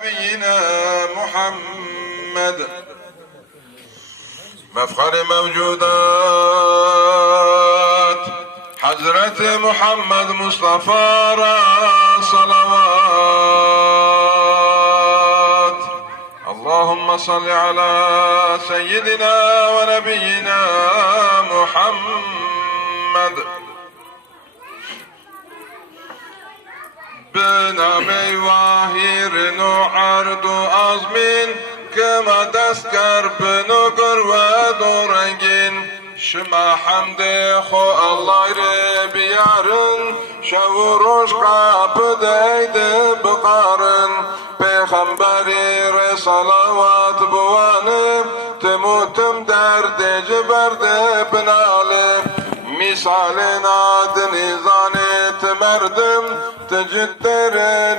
نبينا محمد مفخر موجودات حضرت محمد مصطفى را صلوات. اللهم صل على سيدنا ونبينا محمد. به نام واهیر نو عرض و آزمین که ما دست کرد به نگر و دو رنگین. شما حمد خو الله ره بیارن شو و روش قابد عید بقارن. پیغمبری ره صلوات بوانه تموتم درد جبرده بناله. مثال نادنی زانت مردم تجدر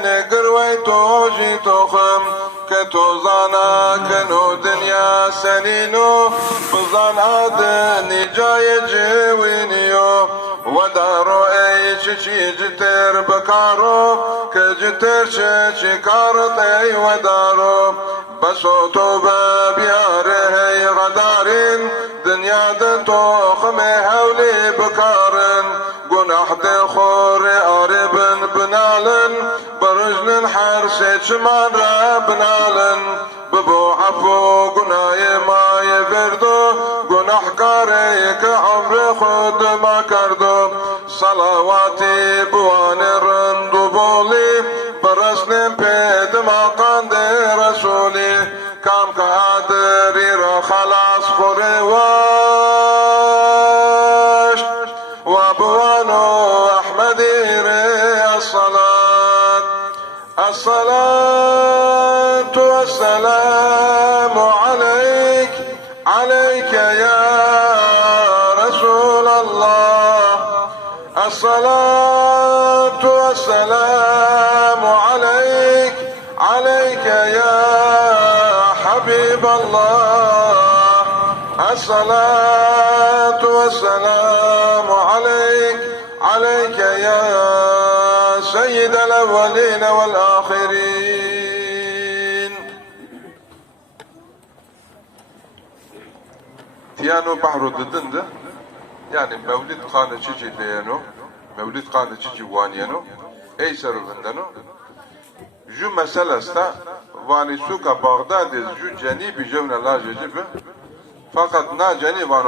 نگر وی توجی توخم که تو زانا کنو دنیا سنینو بزانا دنی جای جوینیو و دارو ای چی جتر بکارو که جتر چی کارت ای و دارو بسو تو بیاره ای غدارین دنیا د توخم هولی بکارن. گناح ده خور آربن بنالن برجن حرس چمان را بنالن. ببو عفو گناه مای بردو گناح کاری که عمر خود ما کردو. صلواتی بوان رند و بولی برسن پید ما قاند رسولی. کام که آدری را خلاص خوری واش و بوانو احمدی ری الصلاة. الصلاة والسلام عليك عليك يا رسول الله. الصلاة والسلام عليك عليك يا حبيب الله. الصلاة والسلام عليك عليك يا سيد الأولين والآخرين. تيانو بحر الدند يعني مولد قانا تشجي ليانو مولد قانا تشجي وانيانو اي سر بندنو جو مسألة استا واني سوكا بغداد جو جاني بجونا لا ججبه فقط نا جاني وانو